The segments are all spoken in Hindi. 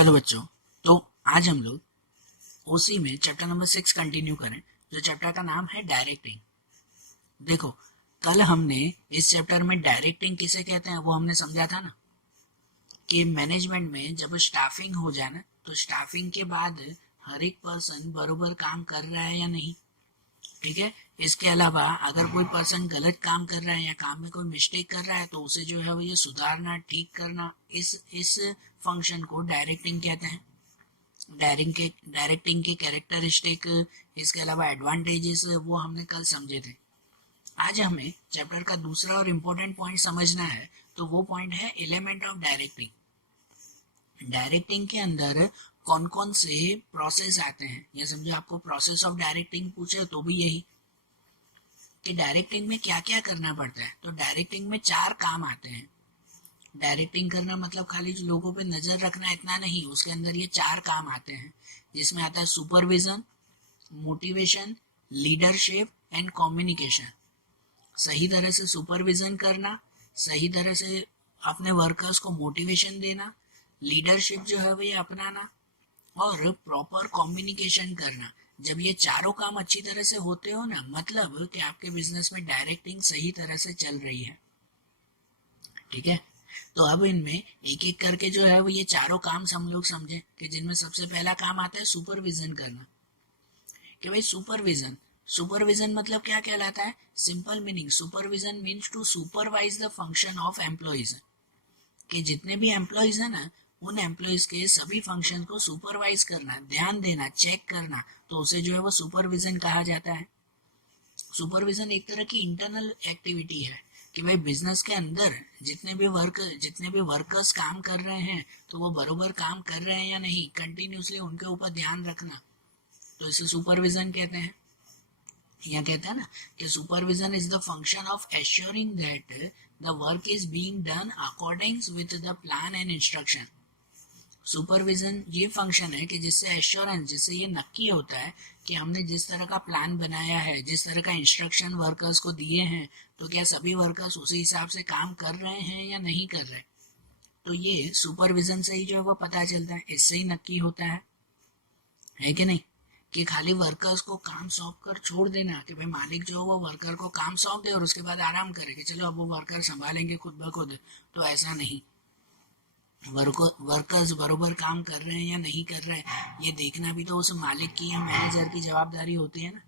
चलो बच्चों, तो आज हम लोग उसी में चैप्टर नंबर 6 कंटिन्यू करें, जो चैप्टर का नाम है डायरेक्टिंग। देखो, कल हमने इस चैप्टर में डायरेक्टिंग किसे कहते हैं वो हमने समझा था ना, कि मैनेजमेंट में जब स्टाफिंग हो जाए ना, तो स्टाफिंग के बाद हर एक पर्सन बरोबर काम कर रहा है या नहीं। ठीक है, इसके अलावा अगर कोई पर्सन गलत काम कर रहा है या काम में कोई मिस्टेक कर रहा है तो उसे जो है वो ये सुधारना, ठीक करना, इस फंक्शन को डायरेक्टिंग कहते हैं। डायरेक्टिंग के कैरेक्टरिस्टिक, इसके अलावा एडवांटेजेस, वो हमने कल समझे थे। आज हमें चैप्टर का दूसरा और इम्पोर्टेंट पॉइंट समझना है, तो वो पॉइंट है एलिमेंट ऑफ डायरेक्टिंग। डायरेक्टिंग के अंदर कौन कौन से प्रोसेस आते हैं, या समझो आपको प्रोसेस ऑफ डायरेक्टिंग पूछे तो भी यही कि डायरेक्टिंग में क्या क्या करना पड़ता है। तो डायरेक्टिंग में 4 काम आते हैं। डायरेक्टिंग करना मतलब खाली लोगों पे नजर रखना इतना नहीं, उसके अंदर ये 4 काम आते हैं, जिसमें आता है supervision, motivation, leadership and communication. सही तरह से सुपरविजन करना, सही तरह से अपने वर्कर्स को मोटिवेशन देना, लीडरशिप जो है वो ये अपनाना, और प्रॉपर कम्युनिकेशन करना। जब ये चारों काम अच्छी तरह से होते हो ना, मतलब कि आपके बिजनेस में डायरेक्टिंग सही तरह से चल रही है। ठीक है, तो अब इनमें एक एक करके जो है वो ये चारों काम हम लोग समझे, कि जिनमें सबसे पहला काम आता है सुपरविजन करना। कि भाई सुपरविजन सुपरविजन मतलब क्या कहलाता है? Simple meaning, supervision means to supervise the function of employees. कि जितने भी एम्प्लॉइज है ना, उन एम्प्लॉइज के सभी फंक्शन को सुपरवाइज करना, ध्यान देना, चेक करना, तो उसे जो है वो सुपरविजन कहा जाता है। सुपरविजन एक तरह की इंटरनल एक्टिविटी है, कि भाई बिजनेस के अंदर जितने भी वर्कर्स काम कर रहे हैं, तो वो बरोबर काम कर रहे हैं या नहीं, कंटिन्यूसली उनके ऊपर ध्यान रखना, तो इसे सुपरविजन कहते हैं। यहाँ कहते हैं ना कि supervision is the function of assuring that the work is being done according with the plan and instruction. Supervision ये फंक्शन है कि जिससे एश्योरेंस, जिससे ये नक्की होता है कि हमने जिस तरह का प्लान बनाया है, जिस तरह का इंस्ट्रक्शन वर्कर्स को दिए हैं, तो क्या सभी वर्कर्स उसी हिसाब से काम कर रहे हैं या नहीं कर रहे। तो ये सुपरविजन से ही जो है वो पता चलता है, इससे ही नक्की होता है कि नहीं? कि खाली वर्कर्स को काम सौंप कर छोड़ देना, कि भाई मालिक जो है वो वर्कर को काम सौंप दे और उसके बाद आराम करे कि चलो अब वो वर्कर संभालेंगे खुद ब खुद, तो ऐसा नहीं। वर्कर्स बरोबर काम कर रहे हैं या नहीं कर रहे हैं, ये देखना भी तो उस मालिक की या मैनेजर की जवाबदारी होती है ना।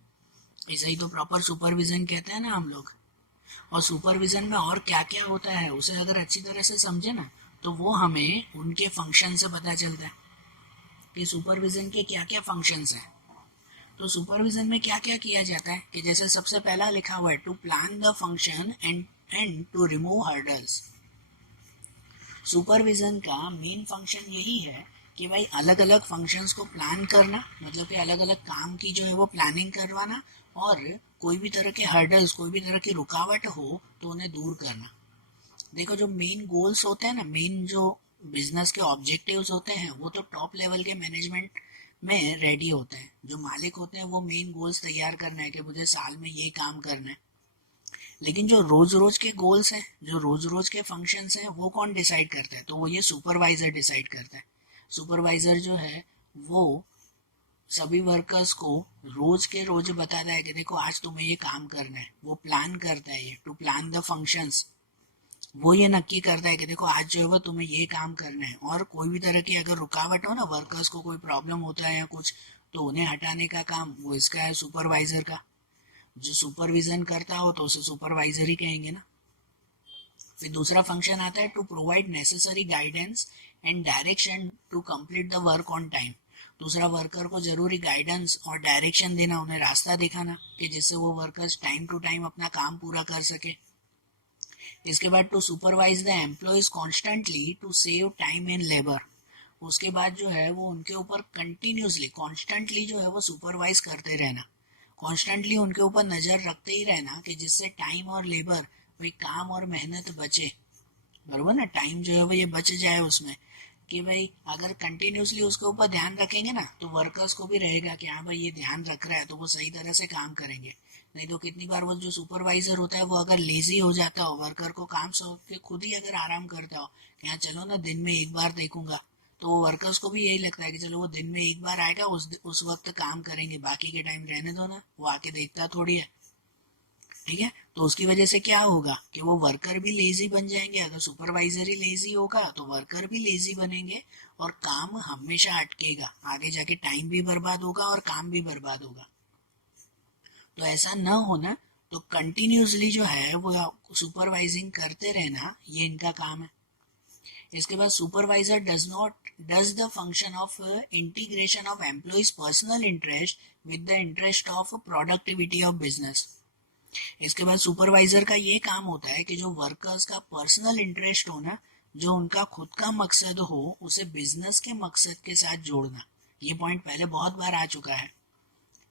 इसे ही तो प्रॉपर सुपरविजन कहते हैं ना हम लोग। और सुपरविजन में और क्या क्या होता है, उसे अगर अच्छी तरह से समझे ना, तो वो हमें उनके फंक्शन से पता चलता है कि सुपरविजन के क्या क्या फंक्शंस हैं। तो सुपरविजन में क्या क्या किया जाता है, कि जैसे सबसे पहला लिखा हुआ है to plan the function and to remove hurdles. Supervision का मेन फंक्शन यही है कि भाई अलग अलग फंक्शंस को प्लान करना, मतलब कि अलग अलग काम की जो है वो प्लानिंग करवाना, और कोई भी तरह के हर्डल्स, कोई भी तरह की रुकावट हो तो उन्हें दूर करना। देखो, जो मेन गोल्स होते हैं ना, मेन जो बिजनेस के ऑब्जेक्टिव्स होते हैं, वो तो टॉप लेवल के मैनेजमेंट में रेडी होते हैं। जो मालिक होते हैं वो मेन गोल्स तैयार करना है कि मुझे साल में ये काम करना है। लेकिन जो रोज रोज के गोल्स हैं, जो रोज रोज के फंक्शंस हैं, वो कौन डिसाइड करता है? तो वो ये सुपरवाइजर डिसाइड करता है। सुपरवाइजर जो है वो सभी वर्कर्स को रोज के रोज बताता है कि देखो आज तुम्हें ये काम करना है। वो प्लान करता है, ये टू प्लान द फंक्शंस। वो ये नक्की करता है कि देखो आज जो है वो तुम्हें ये काम करना है, और कोई भी तरह की अगर रुकावट हो ना, वर्कर्स को कोई प्रॉब्लम होता है या कुछ, तो उन्हें हटाने का काम वो इसका है, सुपरवाइजर का। जो सुपरविजन करता हो तो उसे सुपरवाइजर ही कहेंगे ना। फिर दूसरा फंक्शन आता है to provide necessary guidance and direction to complete the work on time. दूसरा, वर्कर को जरूरी गाइडेंस और डायरेक्शन देना, उन्हें रास्ता दिखाना, कि जिससे वो वर्कर्स टाइम टू टाइम अपना काम पूरा कर सके। इसके बाद to supervise the employees constantly to save time and labour. उसके बाद जो है वो उनके ऊपर कंटिन्यूसली, कॉन्स्टेंटली जो है वो सुपरवाइज करते रहना, कॉन्स्टेंटली उनके ऊपर नजर रखते ही रहना, कि जिससे टाइम और लेबर, वही काम और मेहनत बचे। बरोबर ना, टाइम जो है वो ये बच जाए उसमें, कि भाई अगर कंटिन्यूसली उसके ऊपर ध्यान रखेंगे ना, तो वर्कर्स को भी रहेगा कि हाँ भाई ये ध्यान रख रहा है, तो वो सही तरह से काम करेंगे। नहीं तो कितनी बार वो जो सुपरवाइजर होता है वो अगर लेजी हो जाता हो, वर्कर को काम सौंप के खुद ही अगर आराम करता हो कि हाँ चलो ना दिन में एक बार देखूंगा, तो वर्कर्स को भी यही लगता है कि चलो वो दिन में एक बार आएगा, उस वक्त काम करेंगे, बाकी के टाइम रहने दो ना, वो आके देखता थोड़ी है। ठीक है, तो उसकी वजह से क्या होगा कि वो वर्कर भी लेजी बन जाएंगे। अगर सुपरवाइजर ही लेजी होगा तो वर्कर भी लेजी बनेंगे और काम हमेशा अटकेगा, आगे जाके टाइम भी बर्बाद होगा और काम भी बर्बाद होगा। तो ऐसा न होना, तो कंटिन्यूसली जो है वो सुपरवाइजिंग करते रहना, ये इनका काम है। इसके बाद supervisor does the function of integration of employees personal interest with the interest of productivity of business. इसके बाद सुपरवाइजर का ये काम होता है कि जो वर्कर्स का पर्सनल इंटरेस्ट हो ना, जो उनका खुद का मकसद हो, उसे बिजनेस के मकसद के साथ जोड़ना। ये पॉइंट पहले बहुत बार आ चुका है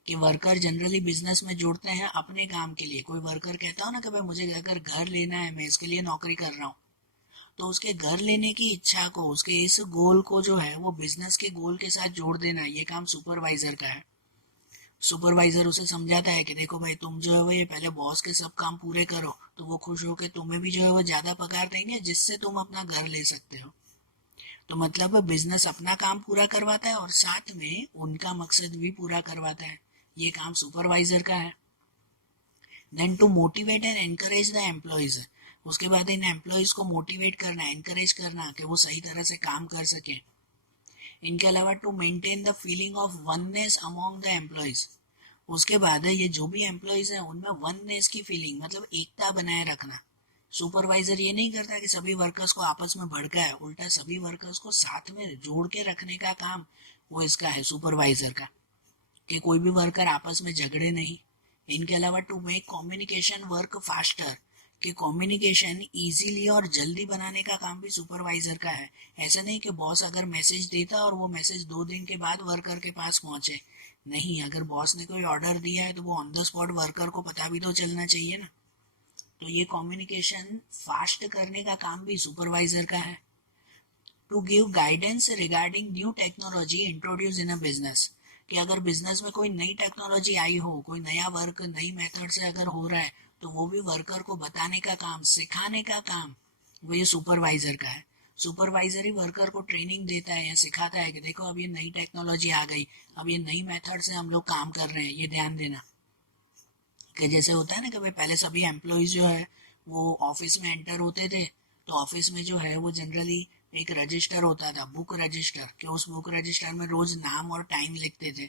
कि वर्कर जनरली बिजनेस में जोड़ते हैं अपने काम के लिए। कोई वर्कर कहता हो ना कि भाई मुझे अगर घर लेना है, मैं इसके लिए नौकरी कर रहा हूँ, तो उसके घर लेने की इच्छा को, उसके इस गोल को जो है वो बिजनेस के गोल के साथ जोड़ देना, ये काम सुपरवाइजर का है। सुपरवाइजर उसे समझाता है कि देखो भाई, तुम जो है वो ये पहले बॉस के सब काम पूरे करो, तो वो खुश होकर तुम्हें भी जो है वो ज्यादा पगार देंगे, जिससे तुम अपना घर ले सकते हो। तो मतलब बिजनेस अपना काम पूरा करवाता है और साथ में उनका मकसद भी पूरा करवाता है। ये काम सुपरवाइजर का है। Then to motivate and encourage the employees, उसके बाद इन एम्प्लॉयज को मोटिवेट करना, एनकरेज करना कि वो सही तरह से काम कर सके। इनके अलावा to maintain the feeling of oneness among the employees, उसके बाद है ये जो भी एम्प्लॉयज हैं उनमें वननेस की फीलिंग, मतलब एकता बनाए रखना। सुपरवाइजर ये नहीं करता कि सभी वर्कर्स को आपस में भड़काए, उल्टा सभी वर्कर्स को साथ में जोड़ के रखने का काम वो इसका है, सुपरवाइजर का, कि कोई भी वर्कर आपस में झगड़े नहीं। इनके अलावा to make communication work faster, कि कम्युनिकेशन इजीली और जल्दी बनाने का काम भी सुपरवाइजर का है। ऐसा नहीं कि बॉस अगर मैसेज देता और वो मैसेज 2 दिन के बाद वर्कर के पास पहुंचे, नहीं, अगर बॉस ने कोई ऑर्डर दिया है तो वो ऑन द स्पॉट वर्कर को पता भी तो चलना चाहिए ना। तो ये कम्युनिकेशन फास्ट करने का काम भी सुपरवाइजर का है। To give guidance regarding new technology introduce in a business, कि अगर बिजनेस में कोई नई टेक्नोलॉजी आई हो, कोई नया वर्क नई मेथड से अगर हो रहा है, तो वो भी वर्कर को बताने का काम, सिखाने का काम वो ये सुपरवाइजर का है। सुपरवाइजर ही वर्कर को ट्रेनिंग देता है या सिखाता है कि देखो अब ये नई टेक्नोलॉजी आ गई, अब ये नई मेथड से हम लोग काम कर रहे हैं, ये ध्यान देना। कि जैसे होता है ना कि भाई पहले सभी एम्प्लॉयज जो है वो ऑफिस में एंटर होते थे, तो ऑफिस में जो है वो जनरली एक रजिस्टर होता था, बुक रजिस्टर, कि उस बुक रजिस्टर में रोज नाम और टाइम लिखते थे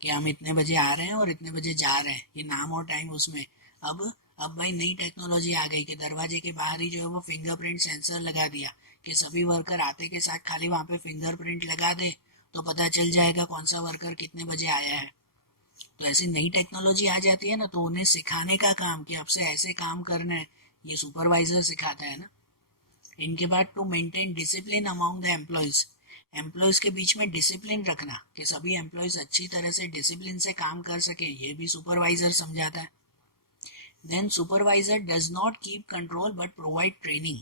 कि हम इतने बजे आ रहे हैं और इतने बजे जा रहे हैं, ये नाम और टाइम उसमें। अब भाई नई टेक्नोलॉजी आ गई कि दरवाजे के बाहर ही जो है वो फिंगरप्रिंट सेंसर लगा दिया कि सभी वर्कर आते के साथ खाली वहां पे फिंगरप्रिंट लगा दे तो पता चल जाएगा कौन सा वर्कर कितने बजे आया है। तो ऐसी नई टेक्नोलॉजी आ जाती है ना, तो उन्हें सिखाने का काम कि अब से ऐसे काम करना है, ये सुपरवाइजर सिखाता है ना। इनके बाद to maintain discipline among the employees, employees के बीच में डिसिप्लिन रखना कि सभी एम्प्लॉयज अच्छी तरह से डिसिप्लिन से काम कर सके, ये भी सुपरवाइजर समझाता है। Then supervisor does not keep control but provide training,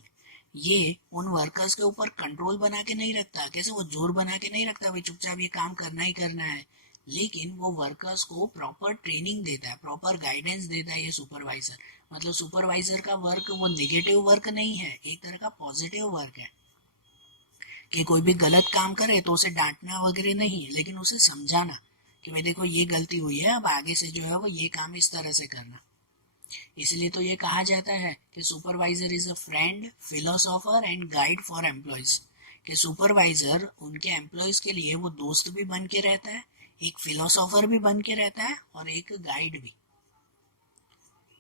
ये उन वर्कर्स के ऊपर कंट्रोल बना के नहीं रखता, कैसे वो जोर बना के नहीं रखता भाई चुपचाप ये काम करना ही करना है, लेकिन वो वर्कर्स को प्रॉपर ट्रेनिंग देता है, प्रॉपर गाइडेंस देता है ये सुपरवाइजर। मतलब सुपरवाइजर का वर्क वो नेगेटिव वर्क नहीं है, एक तरह का पॉजिटिव वर्क है कि कोई भी गलत काम करे तो उसे डांटना वगैरह नहीं, लेकिन उसे समझाना कि भाई देखो ये गलती हुई है, अब आगे से जो है वो ये काम इस तरह से करना। इसलिए तो ये कहा जाता है कि supervisor is a friend, philosopher and guide for employees, कि सुपरवाइजर उनके एम्प्लॉयज के लिए वो दोस्त भी बन के रहता है, एक फिलोसोफर भी बन के रहता है और एक गाइड भी,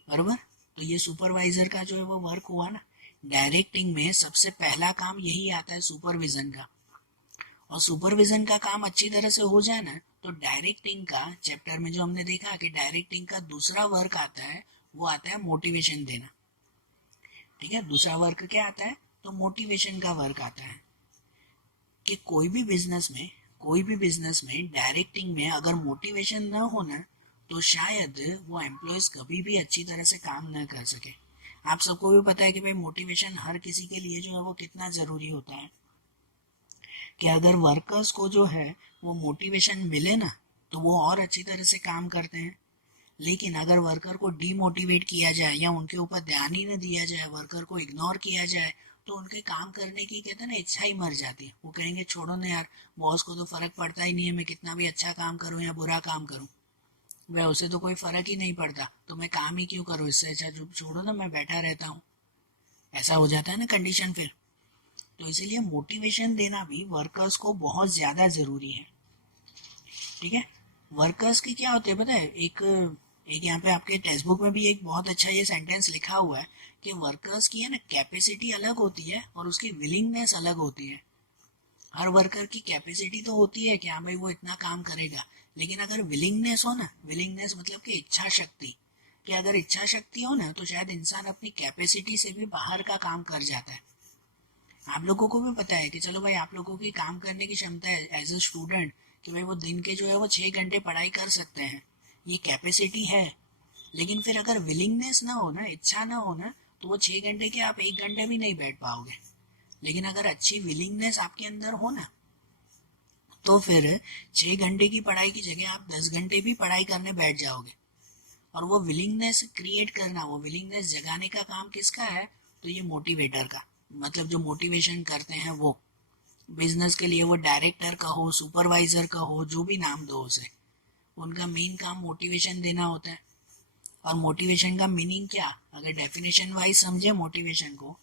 बरोबर। तो ये सुपरवाइजर का जो है वो वर्क हुआ ना। डायरेक्टिंग में सबसे पहला काम यही आता है सुपरविजन का, और सुपरविजन का काम अच्छी तरह से हो जाए ना, तो डायरेक्टिंग का चैप्टर में जो हमने देखा कि डायरेक्टिंग का दूसरा वर्क आता है, वो आता है मोटिवेशन देना। ठीक है, दूसरा वर्क क्या आता है, तो मोटिवेशन का वर्क आता है कि कोई भी बिजनेस में डायरेक्टिंग में अगर मोटिवेशन ना होना, तो शायद वो एम्प्लॉयज कभी भी अच्छी तरह से काम ना कर सके। आप सबको भी पता है कि भाई मोटिवेशन हर किसी के लिए जो है वो कितना जरूरी होता है, कि अगर वर्कर्स को जो है वो मोटिवेशन मिले ना, तो वो और अच्छी तरह से काम करते हैं। लेकिन अगर वर्कर को डीमोटिवेट किया जाए या उनके ऊपर ध्यान ही न दिया जाए, वर्कर को इग्नोर किया जाए तो उनके काम करने की कहते हैं ना इच्छा ही मर जाती है। वो कहेंगे छोड़ो ना यार, बॉस को तो फर्क पड़ता ही नहीं है, मैं कितना भी अच्छा काम करूँ या बुरा काम करूँ, वह उसे तो कोई फर्क ही नहीं पड़ता, तो मैं काम ही क्यों करूँ, इससे अच्छा छोड़ो ना, मैं बैठा रहता हूँ। ऐसा हो जाता है ना कंडीशन फिर। तो इसीलिए मोटिवेशन देना भी वर्कर्स को बहुत ज़्यादा ज़रूरी है। ठीक है, वर्कर्स की क्या होते हैं पता है, एक एक यहाँ पे आपके टेक्स्ट बुक में भी एक बहुत अच्छा ये सेंटेंस लिखा हुआ है कि वर्कर्स की है ना कैपेसिटी अलग होती है और उसकी विलिंगनेस अलग होती है। हर वर्कर की कैपेसिटी तो होती है कि हाँ भाई वो इतना काम करेगा, लेकिन अगर विलिंगनेस हो ना, विलिंगनेस मतलब कि इच्छा शक्ति, कि अगर इच्छा शक्ति हो ना तो शायद इंसान अपनी कैपेसिटी से भी बाहर का काम कर जाता है। आप लोगों को भी पता है कि चलो भाई आप लोगों की काम करने की क्षमता है एज ए स्टूडेंट, कि भाई वो दिन के जो है वो 6 घंटे पढ़ाई कर सकते हैं, ये कैपेसिटी है। लेकिन फिर अगर विलिंगनेस ना हो ना, इच्छा ना हो ना, तो वो 6 घंटे के आप 1 घंटे भी नहीं बैठ पाओगे। लेकिन अगर अच्छी विलिंगनेस आपके अंदर हो ना, तो फिर 6 घंटे की पढ़ाई की जगह आप 10 घंटे भी पढ़ाई करने बैठ जाओगे। और वो विलिंगनेस क्रिएट करना, वो विलिंगनेस जगाने का काम किसका है, तो ये मोटिवेटर का, मतलब जो मोटिवेशन करते हैं वो। बिजनेस के लिए वो डायरेक्टर का हो, सुपरवाइजर का हो, जो भी नाम दो उसे, उनका मेन काम मोटिवेशन देना होता है। और मोटिवेशन का मीनिंग क्या, अगर डेफिनेशन वाइज समझे मोटिवेशन को,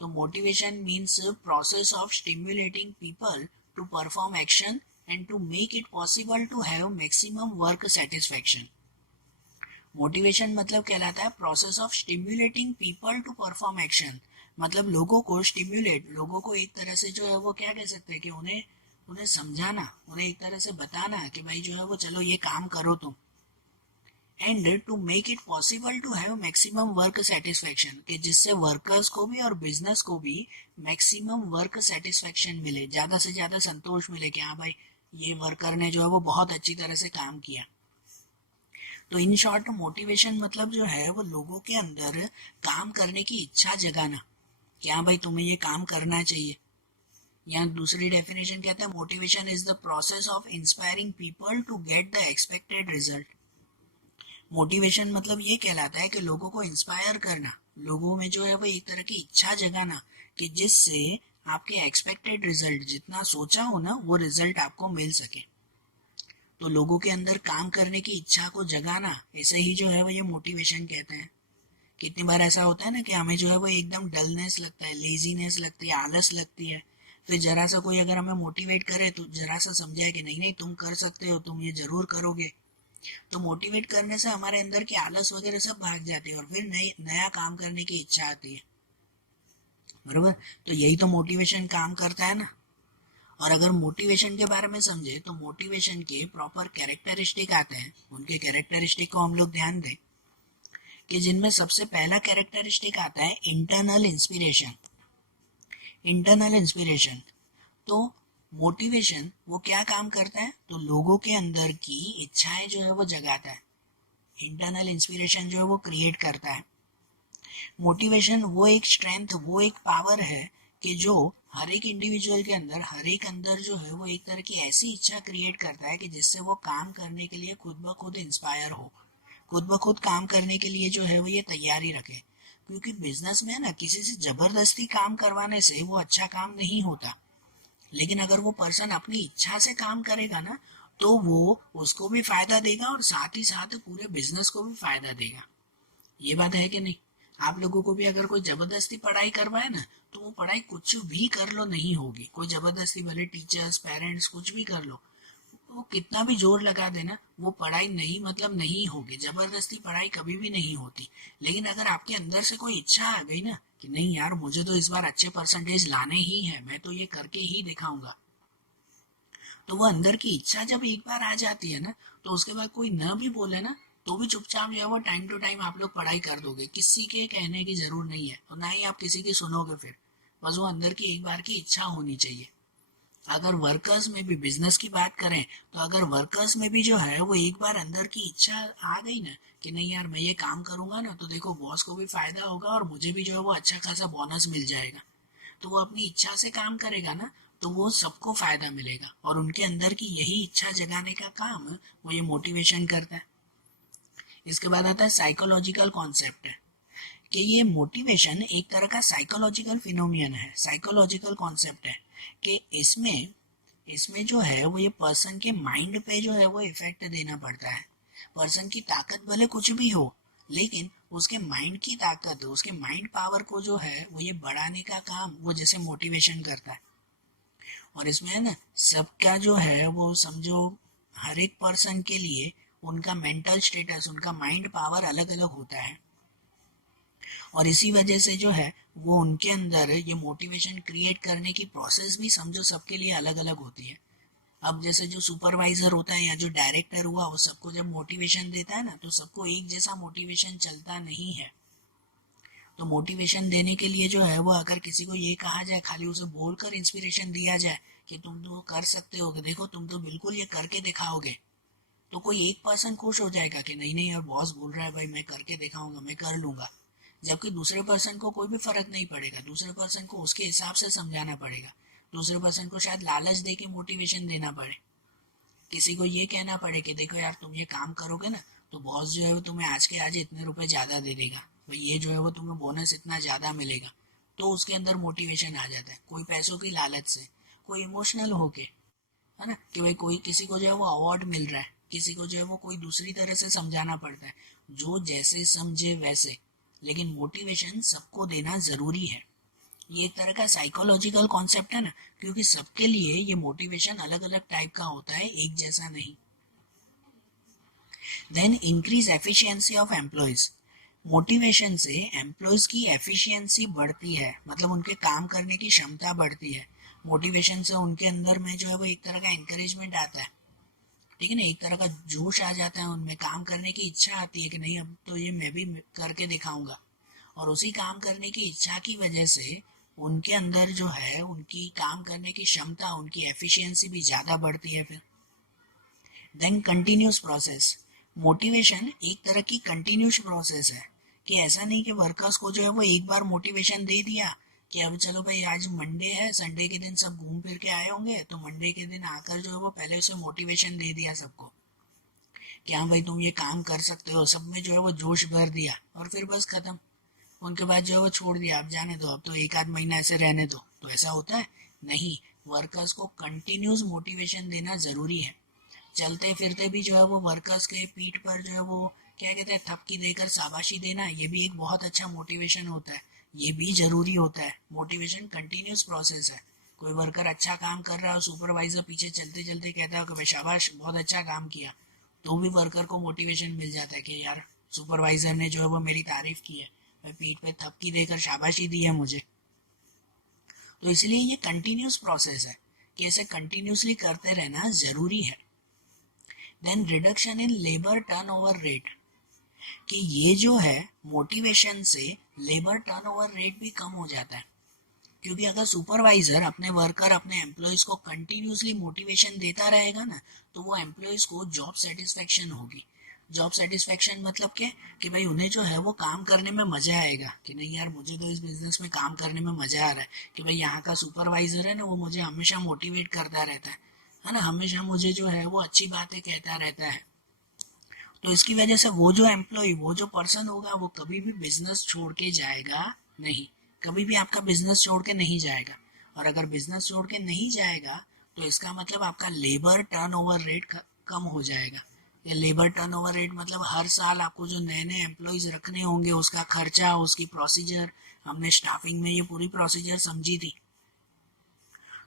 तो motivation means process of stimulating people to perform action and to make it possible to have maximum work satisfaction. Motivation मतलब कहलाता है process of stimulating people to perform action, मतलब लोगों को स्टिम्युलेट, लोगों को एक तरह से जो है वो क्या कह सकते हैं कि उन्हें उन्हें समझाना, उन्हें एक तरह से बताना कि भाई जो है वो चलो ये काम करो तुम। And to make it possible to have maximum work satisfaction, कि जिससे वर्कर्स को भी और बिजनेस को भी मैक्सिमम वर्क सेटिस्फेक्शन मिले, ज़्यादा से ज़्यादा संतोष मिले कि हाँ भाई ये वर्कर ने जो है वो बहुत अच्छी तरह से काम किया। तो इन शॉर्ट मोटिवेशन मतलब जो है वो लोगों के अंदर काम करने की इच्छा जगाना, कि हाँ भाई तुम्हें ये काम करना चाहिए। या दूसरी डेफिनेशन कहते हैं motivation is the process of inspiring people to get the expected result. Motivation मतलब ये कहलाता है कि लोगों को इंस्पायर करना, लोगों में जो है वो एक तरह की इच्छा जगाना, कि जिससे आपके एक्सपेक्टेड रिजल्ट, जितना सोचा हो ना वो रिजल्ट आपको मिल सके। तो लोगों के अंदर काम करने की इच्छा को जगाना, ऐसे ही जो है वो ये मोटिवेशन कहते हैं। कितनी बार ऐसा होता है ना कि हमें जो है वो एकदम डलनेस लगता है, लेजीनेस लगती है, आलस लगती है, फिर जरा सा कोई अगर हमें मोटिवेट करे तो जरा सा समझाए कि नहीं नहीं तुम कर सकते हो, तुम ये जरूर करोगे, तो मोटिवेट करने से हमारे अंदर की आलस वगैरह सब भाग जाती है और फिर नया काम करने की इच्छा आती है। बरोबर, तो यही तो मोटिवेशन काम करता है ना। और अगर मोटिवेशन के बारे में समझे तो मोटिवेशन के प्रॉपर कैरेक्टरिस्टिक आते हैं, उनके कैरेक्टरिस्टिक को हम लोग ध्यान दें, कि जिनमें सबसे पहला कैरेक्टरिस्टिक आता है इंटरनल इंस्पिरेशन। इंटरनल इंस्पिरेशन, तो मोटिवेशन वो क्या काम करता है, तो लोगों के अंदर की इच्छाएं जो है वो जगाता है। इंटरनल इंस्पिरेशन जो है वो क्रिएट करता है। मोटिवेशन वो एक स्ट्रेंथ, वो एक पावर है कि जो हर एक इंडिविजुअल के अंदर, हर एक अंदर जो है वो एक तरह की ऐसी इच्छा क्रिएट करता है कि जिससे वो काम करने के लिए खुद ब खुद इंस्पायर हो, खुद ब खुद काम करने के लिए जो है वो ये तैयारी रखे। क्योंकि बिजनेस में ना किसी से जबरदस्ती काम करवाने से वो अच्छा काम नहीं होता, लेकिन अगर वो पर्सन अपनी इच्छा से काम करेगा ना, तो वो उसको भी फायदा देगा और साथ ही साथ पूरे बिजनेस को भी फायदा देगा। ये बात है कि नहीं। आप लोगों को भी अगर कोई जबरदस्ती पढ़ाई करवाए ना, तो वो पढ़ाई कुछ भी कर लो नहीं होगी। कोई जबरदस्ती, भले टीचर्स पेरेंट्स कुछ भी कर लो, वो कितना भी जोर लगा देना, वो पढ़ाई नहीं मतलब नहीं होगी। जबरदस्ती पढ़ाई कभी भी नहीं होती। लेकिन अगर आपके अंदर से कोई इच्छा आ गई ना कि नहीं यार मुझे तो इस बार अच्छे परसेंटेज लाने ही है, मैं तो ये करके ही दिखाऊंगा, तो वो अंदर की इच्छा जब एक बार आ जाती है ना, तो उसके बाद कोई न भी बोले ना, तो भी चुपचाप जो है वो टाइम टू टाइम आप लोग पढ़ाई कर दोगे, किसी के कहने की जरूरत नहीं है और ना ही आप किसी की सुनोगे। फिर बस वो अंदर की एक बार की इच्छा होनी चाहिए। अगर वर्कर्स में भी बिजनेस की बात करें, तो अगर वर्कर्स में भी जो है वो एक बार अंदर की इच्छा आ गई ना कि नहीं यार मैं ये काम करूंगा ना, तो देखो बॉस को भी फायदा होगा और मुझे भी जो है वो अच्छा खासा बोनस मिल जाएगा, तो वो अपनी इच्छा से काम करेगा ना, तो वो सबको फायदा मिलेगा। और उनके अंदर की यही इच्छा जगाने का काम वो ये मोटिवेशन करता है। इसके बाद आता है साइकोलॉजिकल कॉन्सेप्ट है, कि ये मोटिवेशन एक तरह का साइकोलॉजिकल फिनोमियन है, साइकोलॉजिकल कॉन्सेप्ट है कि इसमें जो है वो ये पर्सन के माइंड पे जो है वो इफेक्ट देना पड़ता है। पर्सन की ताकत भले कुछ भी हो, लेकिन उसके माइंड की ताकत, उसके माइंड पावर को जो है वो ये बढ़ाने का काम वो जैसे मोटिवेशन करता है। और इसमें है ना, सबका जो है वो समझो हर एक पर्सन के लिए उनका मेंटल स्टेटस, उनका माइंड पावर अलग अलग होता है, और इसी वजह से जो है वो उनके अंदर ये मोटिवेशन क्रिएट करने की प्रोसेस भी समझो सबके लिए अलग अलग होती है। अब जैसे जो सुपरवाइजर होता है या जो डायरेक्टर हुआ, वो सबको जब मोटिवेशन देता है ना, तो सबको एक जैसा मोटिवेशन चलता नहीं है। तो मोटिवेशन देने के लिए जो है वो अगर किसी को ये कहा जाए, खाली उसे बोलकर इंस्पिरेशन दिया जाए कि तुम तो कर सकते हो, देखो तुम तो बिल्कुल ये करके दिखाओगे, तो कोई एक पर्सन खुश हो जाएगा कि नहीं नहीं यार बॉस बोल रहा है भाई मैं करके दिखाऊंगा, मैं कर लूंगा। जबकि दूसरे पर्सन को कोई भी फर्क नहीं पड़ेगा, दूसरे पर्सन को उसके हिसाब से समझाना पड़ेगा, दूसरे पर्सन को शायद लालच दे के मोटिवेशन देना पड़े, किसी को ये कहना पड़े कि देखो यार तुम ये काम करोगे ना तो बॉस जो है वो तुम्हें आज के आज इतने रुपए ज़्यादा दे देगा, भाई ये जो है वो तुम्हें बोनस इतना ज़्यादा मिलेगा। तो उसके अंदर मोटिवेशन आ जाता है, कोई पैसों की लालच से, कोई इमोशनल होके, है ना, कि भाई कोई किसी को जो है वो अवार्ड मिल रहा है, किसी को जो है वो कोई दूसरी तरह से समझाना पड़ता है, जो जैसे समझे वैसे। लेकिन मोटिवेशन सबको देना ज़रूरी है। ये एक तरह का साइकोलॉजिकल कॉन्सेप्ट है ना, क्योंकि सबके लिए ये मोटिवेशन अलग अलग टाइप का होता है, एक जैसा नहीं। Then increase efficiency of employees. Motivation से एम्प्लॉयज की एफिशिएंसी बढ़ती है, मतलब उनके काम करने की क्षमता बढ़ती है। मोटिवेशन से उनके अंदर में जो है वो एक तरह का इंकरेजमेंट आता है, ठीक है ना, एक तरह का जोश आ जाता है, उनमें काम करने की इच्छा आती है कि नहीं अब तो ये मैं भी करके दिखाऊंगा। और उसी काम करने की इच्छा की वजह से उनके अंदर जो है उनकी काम करने की क्षमता, उनकी एफिशिएंसी भी ज़्यादा बढ़ती है फिर। Then continuous process. मोटिवेशन एक तरह की कंटिन्यूस प्रोसेस है, कि ऐसा नहीं कि वर्कर्स को जो है वो एक बार मोटिवेशन दे दिया कि अब चलो भाई आज मंडे है, संडे के दिन सब घूम फिर के आए होंगे, तो मंडे के दिन आकर जो है वो पहले उसे मोटिवेशन दे दिया सबको कि हाँ भाई तुम ये काम कर सकते हो, सब में जो है वो जोश भर दिया और फिर बस खत्म। उनके बाद जो है वो छोड़ दिया, अब जाने दो, अब तो एक आध महीना ऐसे रहने दो। तो ऐसा होता है नहीं, वर्कर्स को कंटिन्यूस मोटिवेशन देना ज़रूरी है। चलते फिरते भी जो है वो वर्कर्स के पीठ पर जो है वो क्या कहते हैं थपकी देकर शाबाशी देना, ये भी एक बहुत अच्छा मोटिवेशन होता है, ये भी ज़रूरी होता है। मोटिवेशन कंटिन्यूस प्रोसेस है। कोई वर्कर अच्छा काम कर रहा है और सुपरवाइजर पीछे चलते चलते कहता है कि भाई शाबाश बहुत अच्छा काम किया, तो भी वर्कर को मोटिवेशन मिल जाता है कि यार सुपरवाइजर ने जो है वो मेरी तारीफ की है, भाई पीठ पे थपकी देकर शाबाशी दी है मुझे। तो इसलिए ये कंटिन्यूस प्रोसेस है कि ऐसे कंटिन्यूसली करते रहना ज़रूरी है। Then reduction in labour turnover rate, कि ये जो है मोटिवेशन से लेबर टर्नओवर रेट भी कम हो जाता है। क्योंकि अगर सुपरवाइजर अपने वर्कर, अपने एम्प्लॉयज को कंटिन्यूसली मोटिवेशन देता रहेगा ना, तो वो एम्प्लॉयज को जॉब सेटिस्फेक्शन होगी। जॉब सेटिस्फेक्शन मतलब क्या, कि भाई उन्हें जो है वो काम करने में मजा आएगा, कि नहीं यार मुझे तो इस बिजनेस में काम करने में मजा आ रहा है, कि भाई यहाँ का सुपरवाइजर है ना वो मुझे हमेशा मोटिवेट करता रहता है ना, हमेशा मुझे जो है वो अच्छी बातें कहता रहता है। तो इसकी वजह से वो जो एम्प्लॉय, वो जो पर्सन होगा, वो कभी भी बिजनेस छोड़ के जाएगा नहीं, कभी भी आपका बिजनेस छोड़ के नहीं जाएगा। और अगर बिजनेस छोड़ के नहीं जाएगा तो इसका मतलब आपका लेबर टर्नओवर रेट कम हो जाएगा। ये लेबर टर्नओवर रेट मतलब हर साल आपको जो नए नए एम्प्लॉयज रखने होंगे, उसका खर्चा, उसकी प्रोसीजर, हमने स्टाफिंग में ये पूरी प्रोसीजर समझी थी।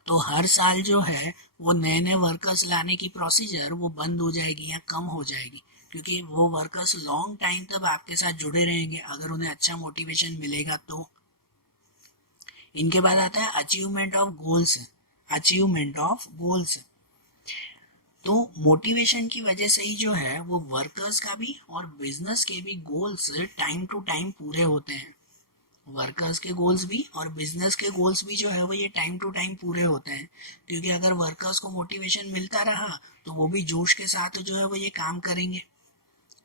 तो हर साल जो है वो नए नए वर्कर्स लाने की प्रोसीजर वो बंद हो जाएगी या कम हो जाएगी, क्योंकि वो वर्कर्स लॉन्ग टाइम तक आपके साथ जुड़े रहेंगे अगर उन्हें अच्छा मोटिवेशन मिलेगा तो। इनके बाद आता है achievement of goals. Achievement of goals, तो मोटिवेशन की वजह से ही जो है वो वर्कर्स का भी और बिजनेस के भी गोल्स टाइम टू टाइम पूरे होते हैं। वर्कर्स के गोल्स भी और बिजनेस के गोल्स भी जो है वो ये टाइम टू टाइम पूरे होते हैं, क्योंकि अगर वर्कर्स को मोटिवेशन मिलता रहा तो वो भी जोश के साथ जो है वो ये काम करेंगे,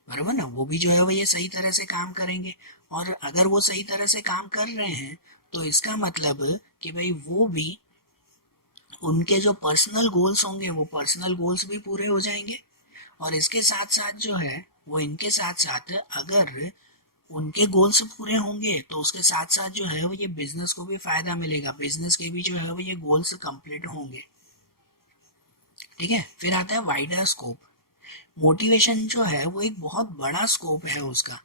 बराबर ना, वो भी जो है वो ये सही तरह से काम करेंगे। और अगर वो सही तरह से काम कर रहे हैं तो इसका मतलब कि भाई वो भी, उनके जो पर्सनल गोल्स होंगे वो पर्सनल गोल्स भी पूरे हो जाएंगे। और इसके साथ साथ जो है वो इनके साथ साथ अगर उनके गोल्स पूरे होंगे तो उसके साथ साथ जो है वो ये बिजनेस को भी फायदा मिलेगा, बिजनेस के भी जो है वो ये गोल्स कंप्लीट होंगे। ठीक है, फिर आता है वाइडर स्कोप। मोटिवेशन जो है वो एक बहुत बड़ा स्कोप है उसका।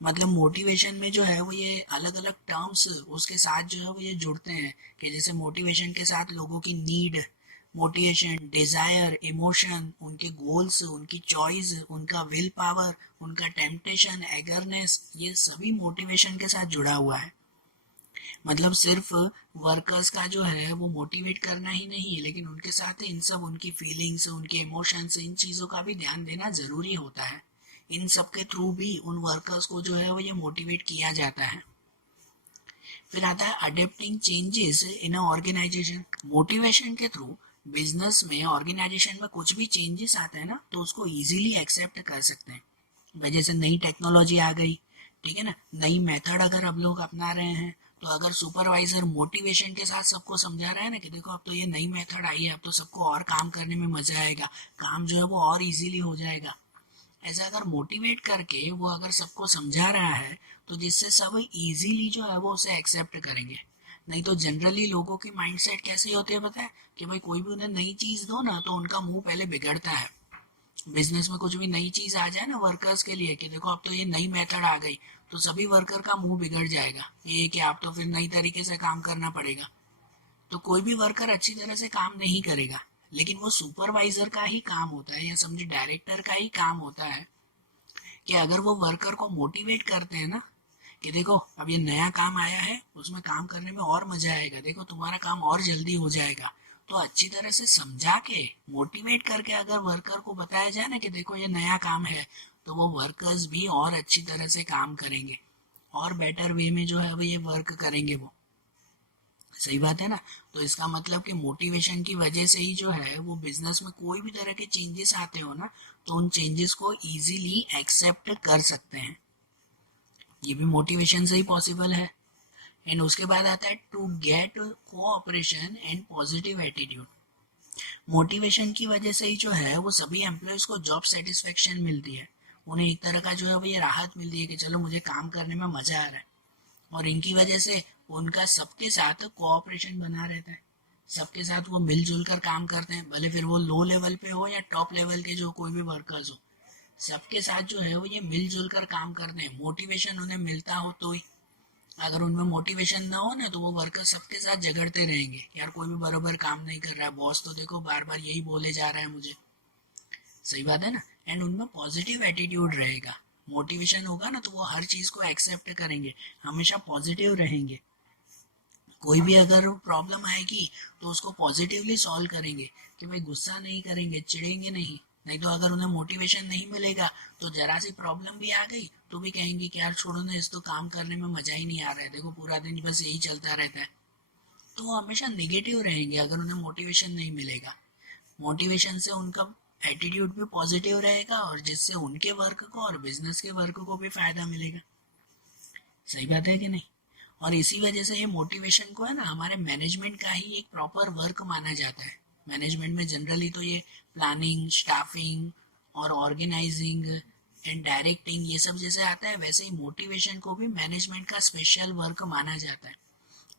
मतलब मोटिवेशन में जो है वो ये अलग अलग टर्म्स उसके साथ जो है वो ये जुड़ते हैं, कि जैसे मोटिवेशन के साथ लोगों की नीड, मोटिवेशन, डिजायर, इमोशन, उनके गोल्स, उनकी चॉइस, उनका विल पावर, उनका टेम्पटेशन, एगरनेस, ये सभी मोटिवेशन के साथ जुड़ा हुआ है। मतलब सिर्फ वर्कर्स का जो है वो मोटिवेट करना ही नहीं, लेकिन उनके साथ इन सब उनकी फीलिंग्स, उनके इमोशंस, इन चीज़ों का भी ध्यान देना ज़रूरी होता है। इन सब के थ्रू भी उन वर्कर्स को जो है वो ये मोटिवेट किया जाता है। फिर आता है adapting changes in a organisation. Motivation के थ्रू बिजनेस में, ऑर्गेनाइजेशन में कुछ भी चेंजेस आते हैं ना तो उसको इजीली एक्सेप्ट कर सकते हैं। वजह से नई टेक्नोलॉजी आ गई, ठीक है ना, नई मेथड अगर अब लोग अपना रहे हैं, तो अगर सुपरवाइजर मोटिवेशन के साथ सबको समझा रहा है ना कि देखो अब तो ये नई मेथड आई है, अब तो सबको और काम करने में मजा आएगा, काम जो है वो और इजीली हो जाएगा, ऐसा अगर मोटिवेट करके वो अगर सबको समझा रहा है तो जिससे सब इजीली जो है वो उसे एक्सेप्ट करेंगे। नहीं तो जनरली लोगों की माइंडसेट कैसे होती है पता है, कि भाई कोई भी उन्हें नई चीज दो ना तो उनका मुंह पहले बिगड़ता है। बिजनेस में कुछ भी नई चीज आ जाए ना वर्कर्स के लिए, कि देखो अब तो ये नई मेथड आ गई, तो सभी वर्कर का मुंह बिगड़ जाएगा, ये कि आप तो फिर नई तरीके से काम करना पड़ेगा। तो कोई भी वर्कर अच्छी तरह से काम नहीं करेगा। लेकिन वो सुपरवाइजर का ही काम होता है, या समझे डायरेक्टर का ही काम होता है, कि अगर वो वर्कर को मोटिवेट करते हैं ना कि देखो अब ये नया काम आया है, उसमें काम करने में और मजा आएगा, देखो तुम्हारा काम और जल्दी हो जाएगा, तो अच्छी तरह से समझा के मोटिवेट करके अगर वर्कर को बताया जाए ना कि देखो ये नया काम है, तो वो वर्कर्स भी और अच्छी तरह से काम करेंगे, और बेटर वे में जो है वो ये वर्क करेंगे वो। सही बात है ना। तो इसका मतलब कि मोटिवेशन की वजह से ही जो है वो बिजनेस में कोई भी तरह के चेंजेस आते हो ना, तो उन चेंजेस को इजीली एक्सेप्ट कर सकते हैं। ये भी मोटिवेशन से ही पॉसिबल है। एंड उसके बाद आता है to get cooperation and positive attitude. Motivation की वजह से ही जो है वो सभी एम्प्लॉयज को जॉब सेटिस्फेक्शन मिलती है, उन्हें एक तरह का जो है वो ये राहत मिलती है कि चलो मुझे काम करने में मजा आ रहा है। और इनकी वजह से उनका सबके साथ कोऑपरेशन बना रहता है, सबके साथ वो मिलजुल कर काम करते हैं, भले फिर वो लो लेवल पे हो या टॉप लेवल के जो कोई भी वर्कर्स हो, सबके साथ जो है वो ये मिलजुल कर काम करते हैं। मोटिवेशन उन्हें मिलता हो तो ही, अगर उनमें मोटिवेशन ना हो ना तो वो वर्कर सबके साथ झगड़ते रहेंगे, यार कोई भी बराबर काम नहीं कर रहा है, बॉस तो देखो बार बार यही बोले जा रहा है मुझे। सही बात है ना। एंड उनमें पॉजिटिव एटीट्यूड रहेगा, मोटिवेशन होगा ना तो वो हर चीज को एक्सेप्ट करेंगे, हमेशा पॉजिटिव रहेंगे। कोई भी अगर प्रॉब्लम आएगी तो उसको पॉजिटिवली सॉल्व करेंगे, कि भाई गुस्सा नहीं करेंगे, चिढ़ेंगे नहीं। नहीं तो अगर उन्हें मोटिवेशन नहीं मिलेगा तो जरा सी प्रॉब्लम भी आ गई तो भी कहेंगे कि यार छोड़ो ना, इस तो काम करने में मजा ही नहीं आ रहा है, देखो पूरा दिन बस यही चलता रहता है। तो वो हमेशा नेगेटिव रहेंगे अगर उन्हें मोटिवेशन नहीं मिलेगा। मोटिवेशन से उनका एटीट्यूड भी पॉजिटिव रहेगा, और जिससे उनके वर्क को और बिजनेस के वर्क को भी फायदा मिलेगा। सही बात है कि नहीं। और इसी वजह से ये मोटिवेशन को है ना हमारे मैनेजमेंट का ही एक प्रॉपर वर्क माना जाता है। मैनेजमेंट में जनरली तो ये प्लानिंग, स्टाफिंग और ऑर्गेनाइजिंग एंड डायरेक्टिंग ये सब जैसे आता है, वैसे ही मोटिवेशन को भी मैनेजमेंट का स्पेशल वर्क माना जाता है।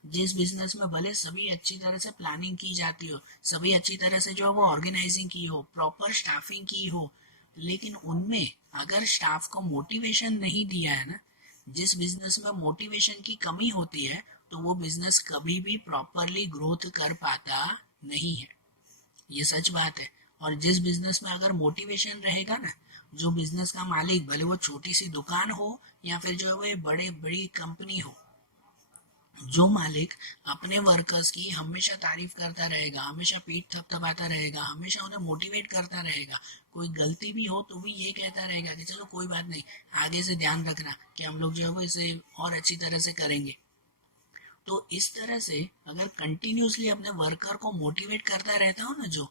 जिस बिजनेस में भले सभी अच्छी तरह से प्लानिंग की जाती हो, सभी अच्छी तरह से जो है वो ऑर्गेनाइजिंग की हो, प्रॉपर स्टाफिंग की हो, लेकिन उनमें अगर स्टाफ को मोटिवेशन नहीं दिया है ना, जिस बिजनेस में मोटिवेशन की कमी होती है, तो वो बिजनेस कभी भी प्रॉपरली ग्रोथ कर पाता नहीं है। ये सच बात है। और जिस बिजनेस में अगर मोटिवेशन रहेगा ना, जो बिजनेस का मालिक, भले वो छोटी सी दुकान हो या फिर जो है वो बड़े बड़ी कंपनी हो, जो मालिक अपने वर्कर्स की हमेशा तारीफ करता रहेगा, हमेशा पीठ थपथपाता रहेगा, हमेशा उन्हें मोटिवेट करता रहेगा, कोई गलती भी हो तो भी ये कहता रहेगा कि चलो कोई बात नहीं, आगे से ध्यान रखना कि हम लोग जो है वो इसे और अच्छी तरह से करेंगे। तो इस तरह से अगर कंटिन्यूसली अपने वर्कर को मोटिवेट करता रहता हो ना जो,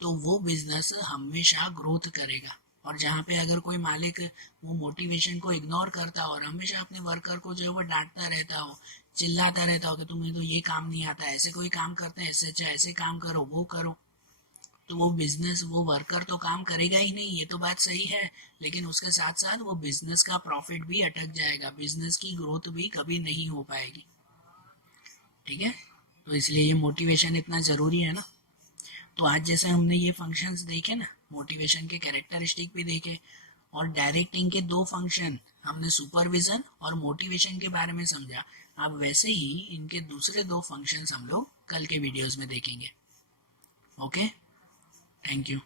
तो वो बिजनेस हमेशा ग्रोथ करेगा। और जहाँ पे अगर कोई मालिक वो मोटिवेशन को इग्नोर करता हो और हमेशा अपने वर्कर को जो है वो डांटता रहता हो, चिल्लाता रहता हो कि तुम्हें तो ये काम नहीं आता, ऐसे कोई काम करते हैं, ऐसे अच्छा ऐसे काम करो, वो करो, तो वो बिजनेस, वो वर्कर तो काम करेगा ही नहीं, ये तो बात सही है, लेकिन उसके साथ साथ वो बिजनेस का प्रॉफिट भी अटक जाएगा, बिजनेस की ग्रोथ भी कभी नहीं हो पाएगी। ठीक है, तो इसलिए ये मोटिवेशन इतना ज़रूरी है ना। तो आज जैसे हमने ये फंक्शंस देखे ना, मोटिवेशन के कैरेक्टरिस्टिक भी देखे, और डायरेक्टिंग के दो फंक्शन हमने सुपरविजन और मोटिवेशन के बारे में समझा। अब वैसे ही इनके दूसरे दो फंक्शंस हम लोग कल के वीडियोस में देखेंगे। Okay, thank you.